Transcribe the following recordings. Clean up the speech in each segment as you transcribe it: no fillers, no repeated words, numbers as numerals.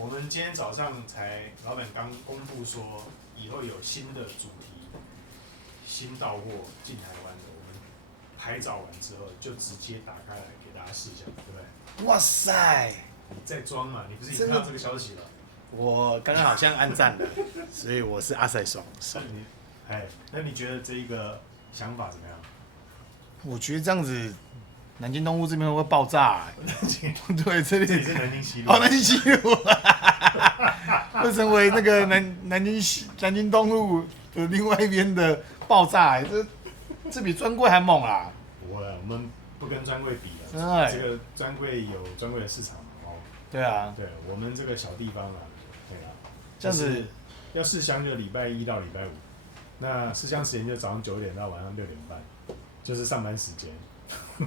我们今天早上老板刚公布说，以后有新的主题，新到货进台湾的，我们拍照完之后就直接打开来给大家试一下，对不对？哇塞！你在装嘛？你不是已经看到这个消息了？我刚刚好像按赞了，所以我是阿塞爽。那你觉得这一个想法怎么样？我觉得这样子，南京东路这边会爆炸、对，这里是南京西路。哦，南京西路，会成为那个南京东路的另外一边的爆炸、这比专柜还猛啦！不会，我们不跟专柜比真的这个专柜有专柜的市场哦。对啊，对我们这个小地方啊，对啊，这样子要试香就礼拜一到礼拜五，那试香时间就早上9点到晚上6点半，就是上班时间。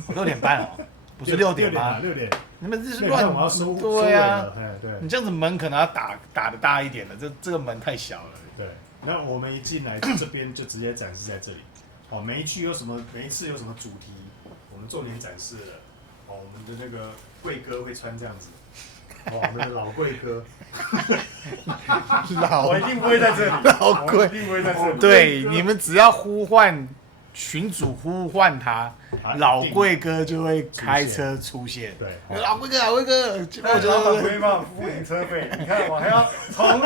6点半哦，不是6点吗？6点。你们这是乱，乱我要收对啊，对，你这样子门可能要打的大一点的，这个门太小了。对，那我们一进来这边就直接展示在这里。哦，每一次有什么主题，我们重点展示了。哦，我们的那个贵哥会穿这样子。哦，我们的老贵哥。我一定不会在这里。老贵，一定不会在这里。对，你们只要呼唤群主呼唤他，老贵哥就会开车出现。对，老贵哥，老贵哥，那老板不会帮我付停车费，你看我还要从，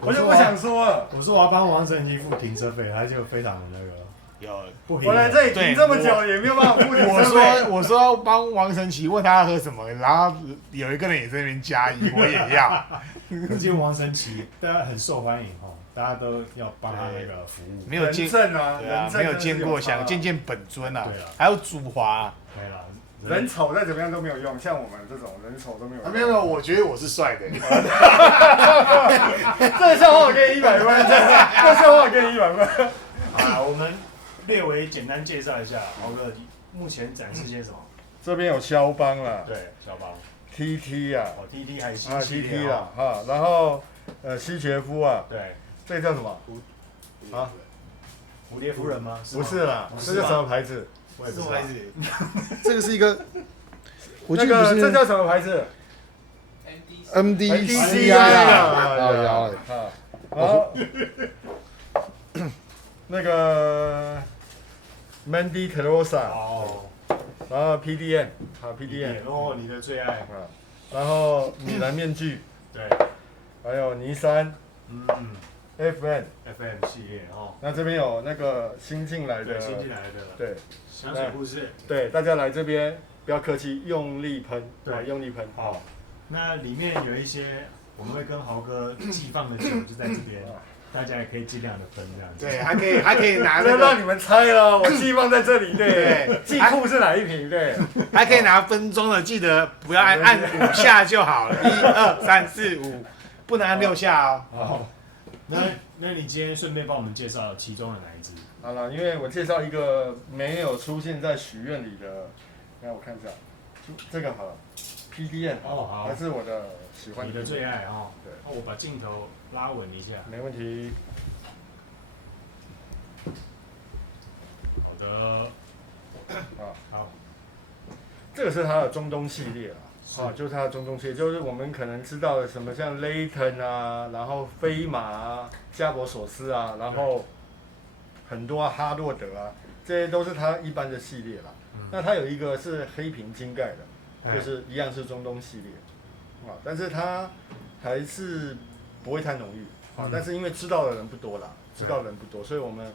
我就不想说了。我说我要帮王神奇付停车费，他就非常的那个。我来这里停这么久，也没有办法付停车费。我说要帮王神奇问他要喝什么，然后有一个人也在那边加一，我也要。可见王神奇大家很受欢迎哈，大家都要帮他那个服务。没有见啊，没有见过，想见见本尊啊。对啊，还有祖华。对了，人丑再怎么样都没有用，像我们这种人丑都没有用。没有，我觉得我是帅的。这个笑话我给你100分，这笑话我给你100分。好，我们略微简单介绍一下豪哥目前展示些什么。这边有肖邦啦，对，肖邦 ，TT 啊，哦 TT 还有新系列 TT 啦，哈，然后希杰夫啊，对，这个叫什么？啊，蝴蝶夫人吗？不是啦，这叫什么牌子？什么牌子？这个是一个，那个这叫什么牌子 ？MDCI 啊，然后那个 Mandy Terosa 哦，然后 PDM 好 PDM 哦，你的最爱然后米兰面具，对，还有尼桑FM 系列哦。那这边有那个新进来的，对，香水故事，对，大家来这边不要客气，用力喷，对，用力喷。好，那里面有一些我们会跟豪哥寄放的酒就在这边，大家也可以尽量的分这样子。对，还可以拿那让你们猜了，我寄放在这里，对，寄库是哪一瓶？对，还可以拿分装的，记得不要按5下就好了，1、2、3、4、5，不能按6下哦。好，那你今天顺便帮我们介绍其中的哪一支？好了，因为我介绍一个没有出现在许愿里的，让我看一下，这个好了 ，PDM 哦，好，还是我的喜欢，你的最爱哦。对，那我把镜头拉稳一下。没问题。好的，好，这个是它的中东系列啊，就是它的中东系列，就是我们可能知道的什么像雷腾啊，然后飞马啊，加博索斯啊，然后很多哈洛德啊，这些都是它一般的系列啦。那它有一个是黑瓶金盖的，就是一样是中东系列，但是它还是不会太浓郁，但是因为知道的人不多啦，所以我们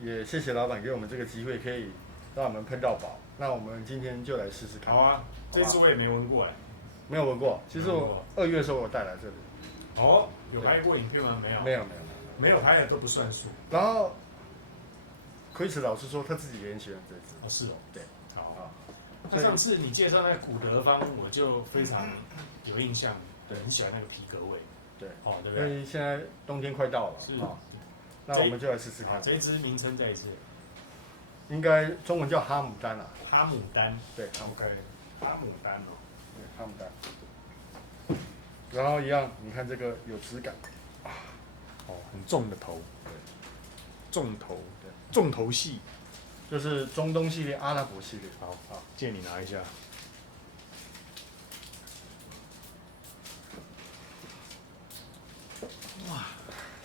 也谢谢老板给我们这个机会，可以让我们喷到饱。那我们今天就来试试看。好啊，这次我也没闻过哎。没有闻过，其实我2月的时候我带来这里。哦，有拍过影片吗？没有。没有拍的都不算数。然后，Chris 老师说他自己也很喜欢这支。哦，是哦。对。好。那上次你介绍那个古德芳，我就非常有印象，对，很喜欢那个皮革味。对。哦，对不对？因为现在冬天快到了。是。那我们就来试试看。这一支名称再一次。应该中文叫哈牡丹啊。哈牡丹。对，哈牡丹。哈牡丹哦。对，哈牡丹。然后一样，你看这个有质感，哦，很重的头，对，重头，对，重头戏，就是中东系列、阿拉伯系列。好，借你拿一下。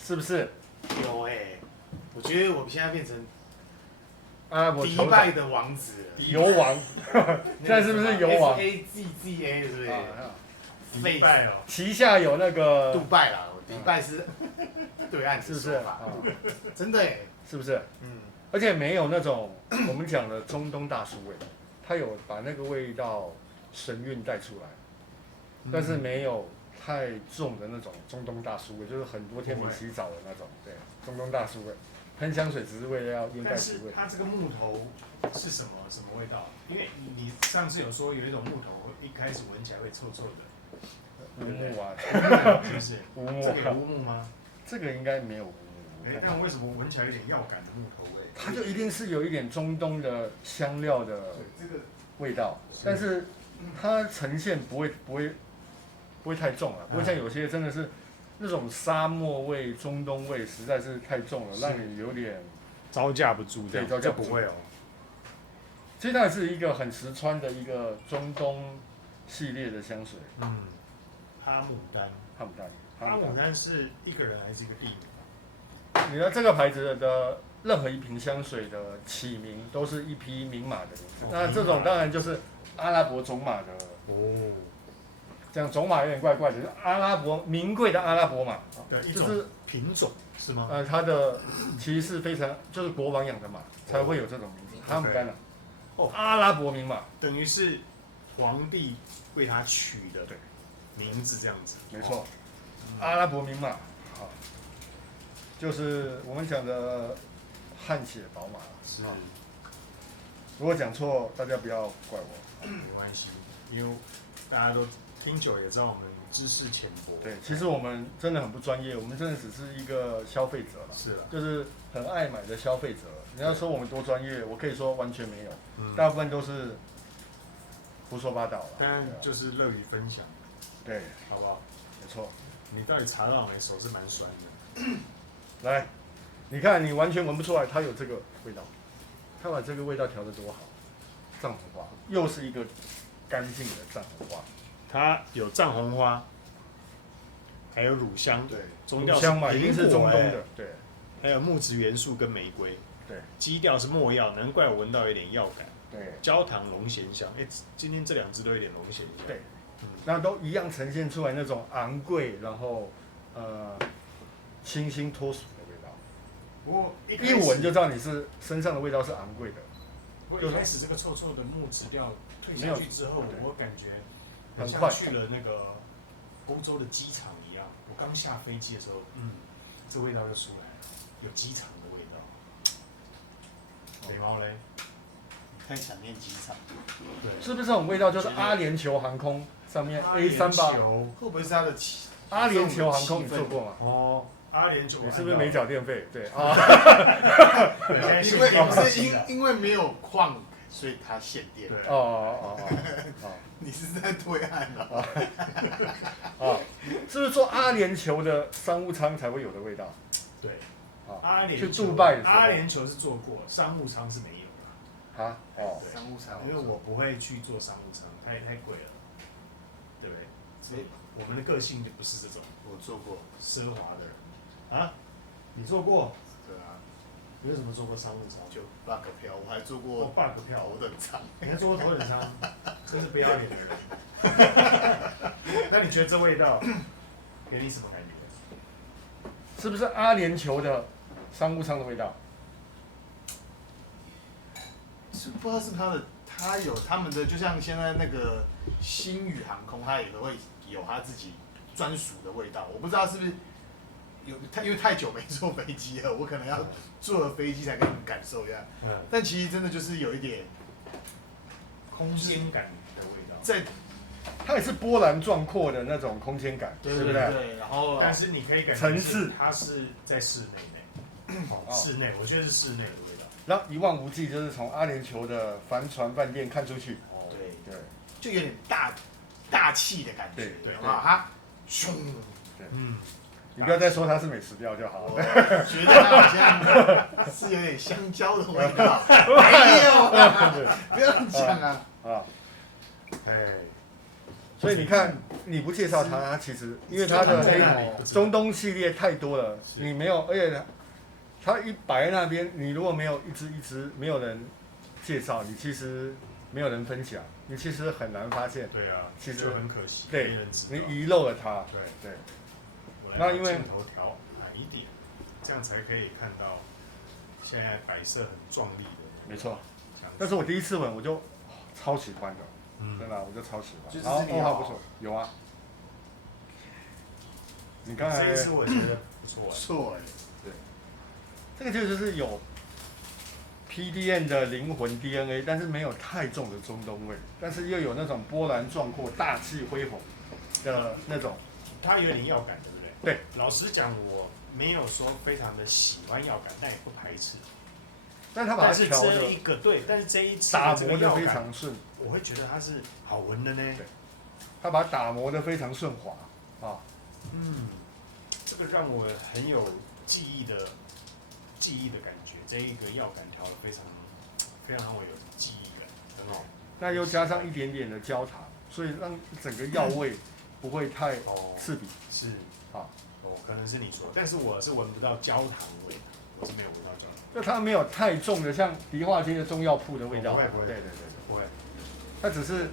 是不是？有我觉得我们现在变成阿拉伯迪酋长拜的王子了，油王，现在是不是油王？ SAZZA 是不是？迪拜哦，旗下有那个杜拜啦，迪拜是对岸是不是说法，啊？真的是不是？嗯，而且没有那种我们讲的中东大叔味，它有把那个味道神韵带出来，但是没有太重的那种中东大叔味，就是很多天没洗澡的那种，对，中东大叔味。喷香水只是为了要晕带但是气味。它这个木头是什么味道？因为你上次有说有一种木头一开始闻起来会臭臭的，乌木啊，是不是？乌木这个有啊，乌木吗？这个应该没有乌木。但为什么闻起来有点药感的木头味？它就一定是有一点中东的香料的对这个味道，但是它呈现不会太重啊，不会像有些真的是那种沙漠味、中东味实在是太重了，让你有点招架不住对招架不住不会哦。其实它是一个很实穿的一个中东系列的香水，嗯，哈姆丹，哈姆丹。哈姆丹是一个人还是一个地名？你的这个牌子的任何一瓶香水的起名都是一匹名马的名字，那这种当然就是阿拉伯种马的。哦，讲种马有点怪怪的，就是阿拉伯名贵的阿拉伯马，的一种就是品种是吗？它的其实是非常就是国王养的马才会有这种名字，哈姆丹啊，哦阿拉伯名马，等于是皇帝为他取的对名字这样子。没错，阿拉伯名马，啊，就是我们讲的汗血宝马。是，如果讲错，大家不要怪我。没关系，因为大家都听久也知道我们知识浅薄。对，其实我们真的很不专业，我们真的只是一个消费者了，是了，就是很爱买的消费者。你要说我们多专业，我可以说完全没有，嗯，大部分都是胡说八道了。但就是乐于分享，对，好不好？没错。你到底查到没？手是蛮酸的。来，你看你完全闻不出来它有这个味道，它把这个味道调得多好，藏红花又是一个干净的藏红花，它有藏红花，还有乳香，对，中调乳香嘛，苹一定是中东果欸的，对还有木质元素跟玫瑰，对基调是没药，难怪我闻到有点药感。对焦糖龙涎香，今天这两支都有点龙涎香。对，那都一样呈现出来那种昂贵，然后清新脱俗的味道，不过一闻就知道你是身上的味道是昂贵的，我一开始这个臭臭的木质调退下去之后，我感觉很快像去了那个欧洲的机场一样。我刚下飞机的时候，这味道就出来了，有机场的味道。肥猫嘞？太想念机场，对，是不是这种味道？就是阿联酋航空上面 A380，球会不会是它的阿联酋航空你坐过吗？哦，阿联酋你是不是没缴电费？对啊，对，现在因为限电不是因为没有矿，所以它限电。对哦，你是在对岸了？是不是说阿联酋的商务舱才会有的味道？对，啊，阿联去杜拜的时候阿联酋是做过，商务舱是没有的。啊，哦，对商务舱，因为我不会去做商务舱，太贵了，对不对？所以我们的个性就不是这种我做过，奢华的人啊。你做过？对啊，你为什么做过商务舱？就 bug 票，我还做哦过，bug 票，头等舱。你还做过头等舱，真是不要脸的人。那你觉得这味道给你什么感觉？是不是阿联酋的商务舱的味道？是不知道是它有他们的，就像现在那个星宇航空，它也会有它自己专属的味道。我不知道是不是因为太久没坐飞机了，我可能要坐了飞机才跟你们感受一下。但其实真的就是有一点空间感的味道。在，它也是波澜壮阔的那种空间感，对是不是？对，然后但是你可以感觉层次它是在室内室内，我觉得是室内的味道。然后一望无际，就是从阿联酋的帆船饭店看出去，对，对，就有点大气的感觉，对对有没有？它咻，你不要再说它是美食调就好我了。觉得它好像是有点香蕉的味道，没有啊，不要乱讲啊。啊，哎，所以你看，你不介绍它，它其实因为它的中东系列太多了，你没有，而且它一摆在那边，你如果没有一只没有人介绍，你其实没有人分享，你其实很难发现。对啊，其实就很可惜，对没人知道你遗漏了它。对。对，我来那因为把镜头调矮一点，这样才可以看到现在白色很壮丽的。没错。这样子但是我第一次闻我就超喜欢的，嗯真的我就超喜欢。就是然后这里哦还不错，有啊。你刚才这一次我觉得不错不错哎，这个就是有 PDN 的灵魂 DNA， 但是没有太重的中东味，但是又有那种波澜壮阔、大气恢宏的那种。它有点药感，对不对？对。老实讲，我没有说非常的喜欢药感，但也不排斥。但他把它但是调的这一个对，但是这一次打这个磨的非药感，常顺，我会觉得它是好闻的呢。他把它打磨的非常顺滑啊。嗯，这个让我很有记忆的感觉。这一个药感调的非常让我有记忆感，很好。那又加上一点点的焦糖，所以让整个药味不会太刺鼻。是啊，可能是你说，但是我是闻不到焦糖味的，我是没有闻到焦糖。就它没有太重的像迪化街的中药铺的味道。不会，对，不会。它只是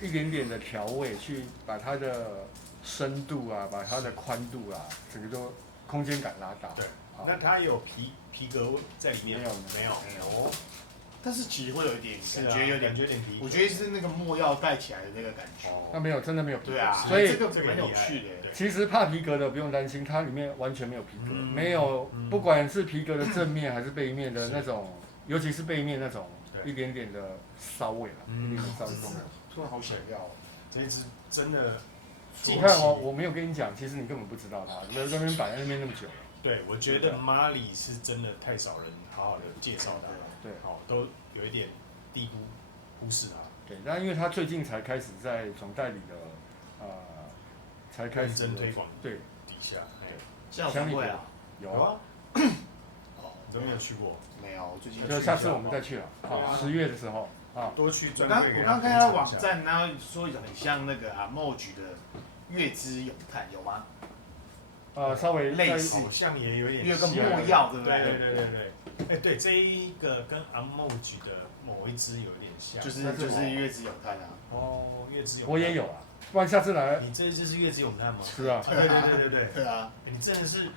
一点点的调味，去把它的深度啊，把它的宽度啊，整个都空间感拉大。对，那它有皮革在里面？没有。但是其实会有一点感觉，有点皮。我觉得是那个墨药带起来的那个感觉。那没有，真的没有皮革。对啊，所以这个蛮有趣的。其实怕皮革的不用担心，它里面完全没有皮革，没有，不管是皮革的正面还是背面的那种，尤其是背面那种一点点的骚味了，一点点骚味都没有。突然好想要，这一只真的。你看我没有跟你讲，其实你根本不知道它，在那边摆在那边那么久了。对，我觉得马里是真的太少人好好的介绍它，对，好都有一点低估、忽视它。对，那因为他最近才开始在总代理的才开始推广，对底下，现在有会啊？有啊。你都没有去过？没有，最近就下次我们再去了，好，10月的时候啊。多去专柜。我刚看他网站，然后说很像那个阿莫菊的月之咏叹，有吗？稍微类似，好像也有点。有个墨药，对不对？对。对，这一个跟阿莫菊的某一支有点像。就是月之咏叹啊。月之咏叹。我也有啊，不然下次来。你这一支是月之咏叹吗？是啊。对。对啊。你真的是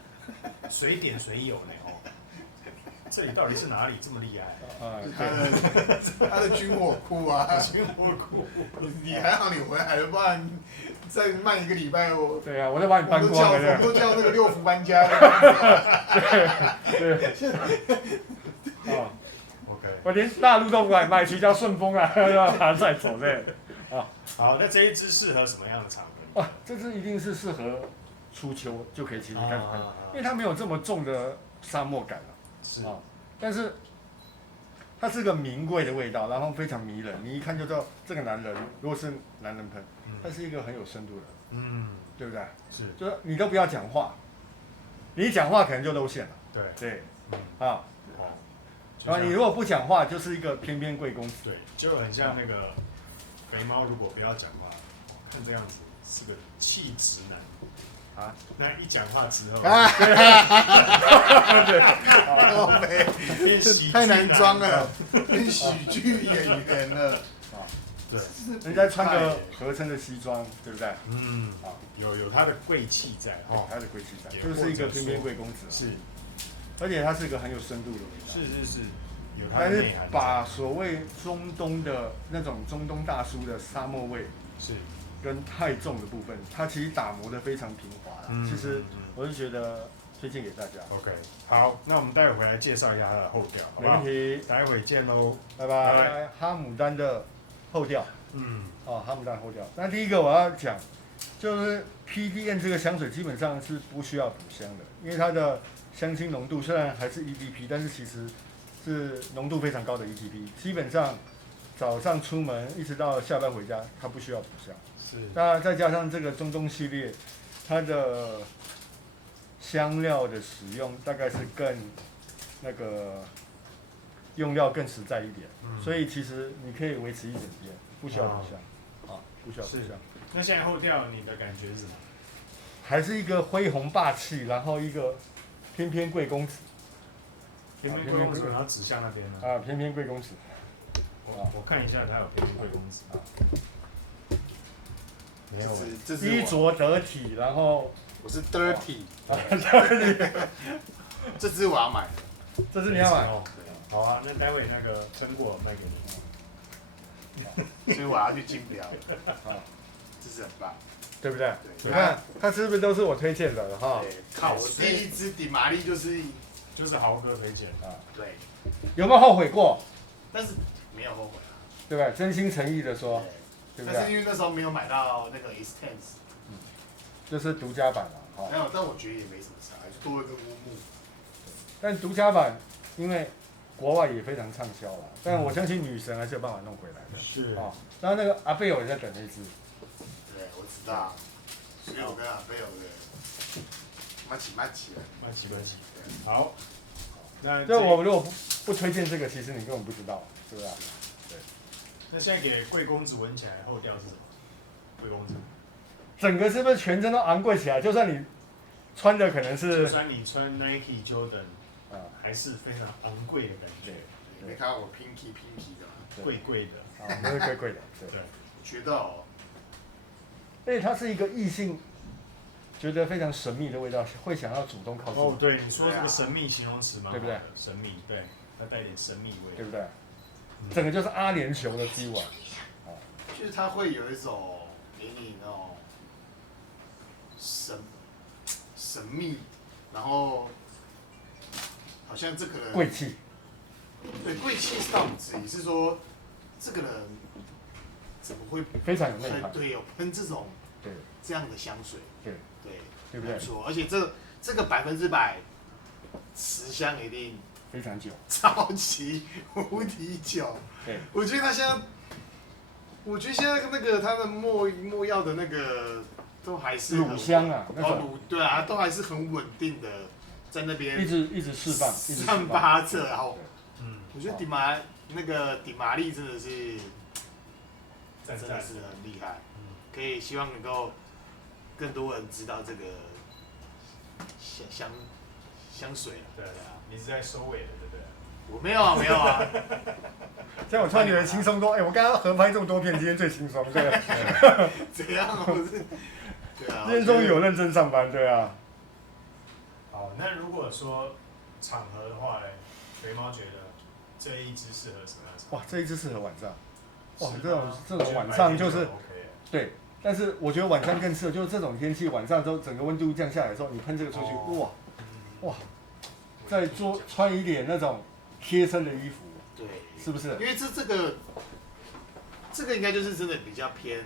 随点随有呢哦。这里到底是哪里这么厉害？他的军火库啊，军火库。你还好你回来了，不然再慢1个礼拜我。对啊，我再把你搬光了。我都叫那个6福搬家。对。啊。OK。我连大陆都不敢卖，去叫顺丰啊，要把它载走嘞。啊。好，那这一支适合什么样的场合？这支一定是适合初秋就可以其实开始喷，因为它没有这么重的沙漠感了。是啊，但是它是个名贵的味道，然后非常迷人，你一看就知道这个男人如果是男人喷，他是一个很有深度的，对不对？是，就是你都不要讲话，你一讲话可能就露馅了。对，啊，然后你如果不讲话，就是一个翩翩贵公子。对，就很像那个肥猫，如果不要讲话，看这样子是个气直男。啊，那一讲话之后，对，太难装了，变喜剧演员了。对，人家穿个合身的西装，对不对？有他的贵气在，他的贵气在，就是一个翩翩贵公子。是，而且他是一个很有深度的味道。是，有他的内涵。但是把所谓中东的那种中东大叔的沙漠味是。跟太重的部分，它其实打磨的非常平滑啦。其实我是觉得推荐给大家。OK， 好，那我们待会回来介绍一下它的后调，没问题。待会见喽，拜拜。哈姆丹的后调，哈姆丹后调。那第一个我要讲，就是 PDN 这个香水基本上是不需要补香的，因为它的香精浓度虽然还是 EDP， 但是其实是浓度非常高的 EDP， 基本上早上出门一直到下班回家，它不需要补香。那再加上这个中东系列，它的香料的使用大概是更那个用料更实在一点，所以其实你可以维持一整天，不需要补香，不需要补香。那现在后调你的感觉是什么？还是一个恢宏霸气，然后一个翩翩贵公子偏偏贵公子，然后指向那边呢？啊，翩翩贵公子。我看一下，他有偏偏贵公子啊。没有，这是衣着得体，然后我是 dirty，这这只我要买的。是你要买。哦。好啊，那待会那个称过卖给你。所以我要去竞标。这是很棒，对不对？对你看它是不是都是我推荐的哈？对，靠，我第一只底玛丽就是豪哥推荐啊。对，有没有后悔过？但是没有后悔啊，对不对？真心诚意的说，对不对？但是因为那时候没有买到那个 Extens，就是独家版了，哈。没有，但我觉得也没什么差，就多一个乌木。但独家版因为国外也非常畅销了，但我相信女神还是有办法弄回来的。是啊，然后那个阿贝友也在等那只。对，我知道，所以我跟阿贝有的马起。蛮奇怪。好，那就我如果不推荐这个，其实你根本不知道，对不对？对。那现在给贵公子闻起来后调是什么？贵公子。整个是不是全身都昂贵起来？就算你穿的可能是，就算你穿 Nike Jordan，还是非常昂贵的感觉。没看到我 pinky 的吗？贵的。啊，那是贵的，对。我觉得哦，而且它是一个异性觉得非常神秘的味道，会想要主动靠近。哦，对，你说这个神秘形容词蛮好的，对不对？神秘，对，它带点神秘味，对不对？整个就是阿联酋的 G 碗，就是它会有一种给你那种神秘，然后好像这个人贵气。对，贵气是倒不至于，是说这个人怎么会非常有内涵？对，有喷对这样的香水，对不对？没错，而且这个100%持香一定非常久，超级无敌久。对，我觉得现在那个它的墨药的那个都还是乳香啊，那种对啊，都还是很稳定的在那边一直释放，散发着，然后我觉得哦底玛丽真的是真的是很厉害，可以希望能够更多人知道这个香水啊。对啊，你是在收尾的，对不对？我没有啊。这样我突然觉得轻松多，我刚刚合拍这么多片，今天最轻松，对。怎样？我是对啊。今天终于有认真上班，对啊。好，那如果说场合的话呢，肥猫觉得这一支适合什么样的？哇，这一支适合晚上。哇，这种晚上就是对，但是我觉得晚上更适合，就是这种天气，晚上之后整个温度降下来的时候，你喷这个出去，哇，再穿一点那种贴身的衣服，对，是不是？因为这个应该就是真的比较偏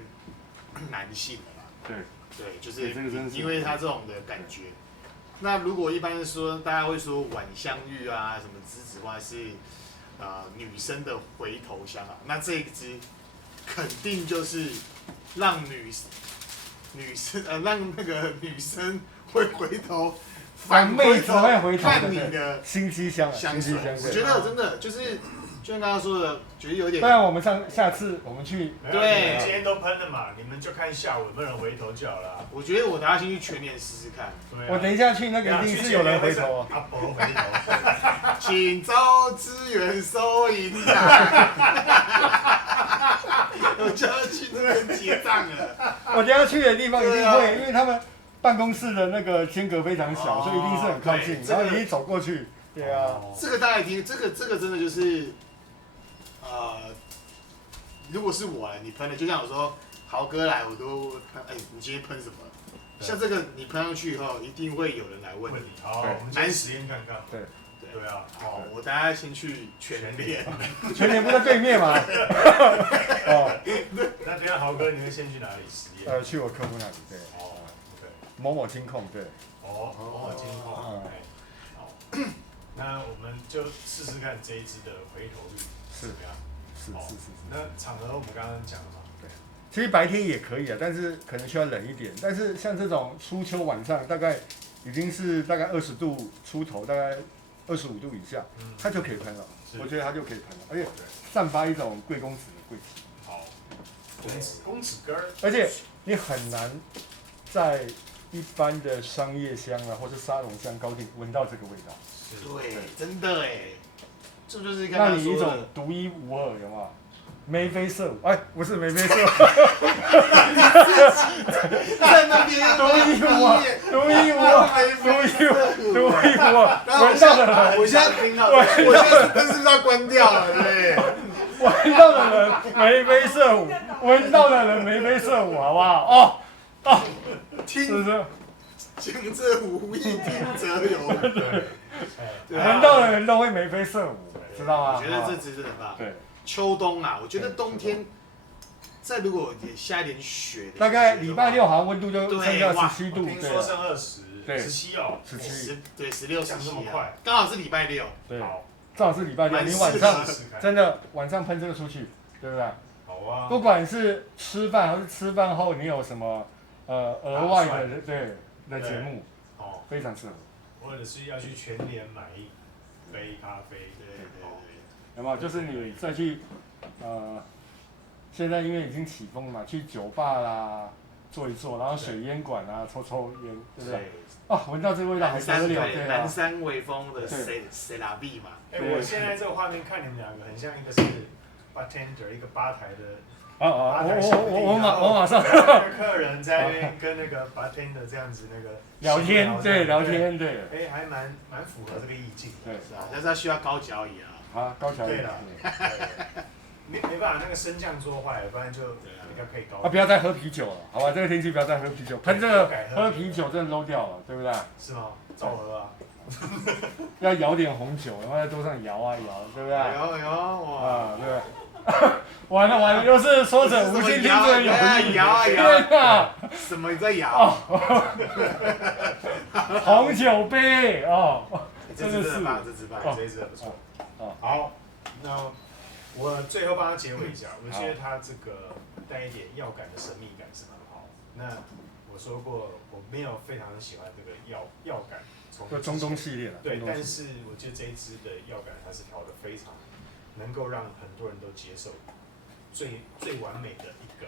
男性的啦。对，就是因为它这种的感觉。那如果一般说大家会说晚香玉啊，什么栀子花是女生的回头香啊，那这一支肯定就是让让那个女生会回头，反妹子会回头看你的心机香水。我觉得真的就是，就像刚刚说的，觉得有点。不然我们下次我们去。对，今天都喷了嘛，你们就看下午有没有人回头就好了。我觉得我等下先去全年试试看。我等一下去那个一定是有人回头哦。阿伯回头。请招资源收银台。我就要去那边结账了。我等下去的地方一定会，因为他们办公室的那个间隔非常小，所以一定是很靠近。然后你一走过去，对啊。这个大家听，这个真的就是，如果是我来，你喷的，就像我说，豪哥来，我都喷，你今天喷什么？像这个你喷上去以后，一定会有人来问你。好，我们来实验看看。对啊，好，我等下先去全联。全联不在对面吗？那等下豪哥你会先去哪里实验？去我客户那里，对。对。某某金控，对。某某金控。好。那我们就试试看这一支的回头率怎么样？是。那场合我们刚刚讲了嘛？对。其实白天也可以啊，但是可能需要冷一点。但是像这种初秋晚上，大概已经是大概20度出头，大概25度以下，它就可以喷了。我觉得它就可以喷了，而且散发一种贵公子的贵气。好，公子哥儿。而且你很难在一般的商业香啊，或是沙龙香糕点闻到这个味道。对，真的哎，这就是刚让你一种刚说的。独一无二，有没有？眉飞色舞，哎，不是眉飞色舞，在那边独一无二，独一无二，独一无二，闻到的人，我现在听到我现在灯是不是要关掉了？对不对？闻到的人眉飞色舞，闻到的人眉飞色舞，好不好？哦，是不听是？讲这无意，听则有。对闻到的人都会眉飞色舞，知道吗？我觉得这只是很棒。对，秋冬啊，我觉得冬天，再如果也下一点雪，大概礼拜六好像温度就对剩下哇17度，对听说剩20，对17哦， 17，对16、讲这么17快，刚好是礼拜六。对，好，正好是礼拜六，蛮你晚上适合试试看真的晚上喷这个出去，对不对？好啊，不管是吃饭还是吃饭后，你有什么额外的的节目，哦，非常适合。或者是要去全联买一杯咖啡，对，有没有？就是你再去现在因为已经起风了嘛，去酒吧啦坐一坐，然后水烟馆啊抽抽烟，对不对？啊，闻到这个味道还得了，对南啊。山微风的 C 拉 B 嘛。哎，我现在这个画面看你们两个很像一个是 bartender， 一个吧台的。我马上客人在那边跟那个 bartender 这样子那个聊天，对，聊天，对。哎，还蛮符合这个意境。对，是啊，但是它需要高脚椅啊。啊，高桥。对了，没办法，那个升降桌坏了，不然就比较可以高。啊，不要再喝啤酒了，好吧？这个天气不要再喝啤酒，喷这个喝啤酒真的 low 掉了，对不对？是吗？照喝啊。要摇点红酒，然后在桌上摇啊摇，对不对？有哇！啊，对。完了，又是说者无心，听者有意。摇啊摇！天哪！什么在摇？红酒杯哦，真的是棒，这支棒，这一支不错。好，那我最后帮他结尾一下，我觉得他这个带一点药感的神秘感是很好。那我说过，我没有非常喜欢这个药感，就中东系列了。对，但是我觉得这一支的药感它是调的非常，能够让很多人都接受，最完美的一个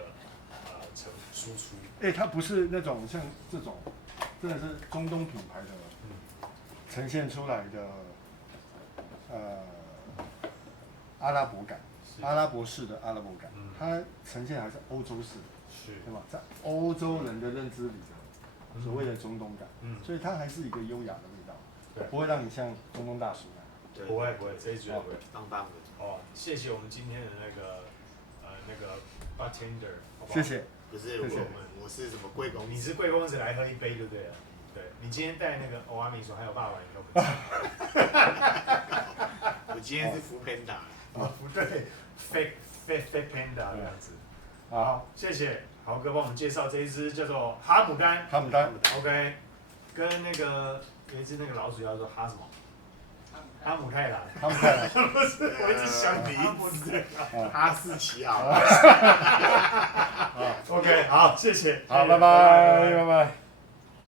输出。哎，它不是那种像这种，真的是中东品牌的，呈现出来的阿拉伯感，阿拉伯式的阿拉伯感，它呈现还是欧洲式的，对吧？在欧洲人的认知里的所谓的中东感，所以它还是一个优雅的味道，对，不会让你像中东大叔那样。不会，这一支不会，棒棒的。哦，谢谢我们今天的那个 bartender， 好不好？谢谢。不是我是什么贵公子？你是贵公子来喝一杯就对了。对，你今天带那个欧阿米索还有霸王，你都不知道。我今天是福 panda。哦，不对 ，fake panda 这样子。好，谢谢豪哥帮我们介绍这一只叫做哈姆丹。哈姆丹 ，OK， 跟那个有一只那个老鼠叫做哈什么？哈姆太郎。哈姆太郎。不是，我一直想名字。哈士奇好。OK， 好，谢谢。好，拜拜。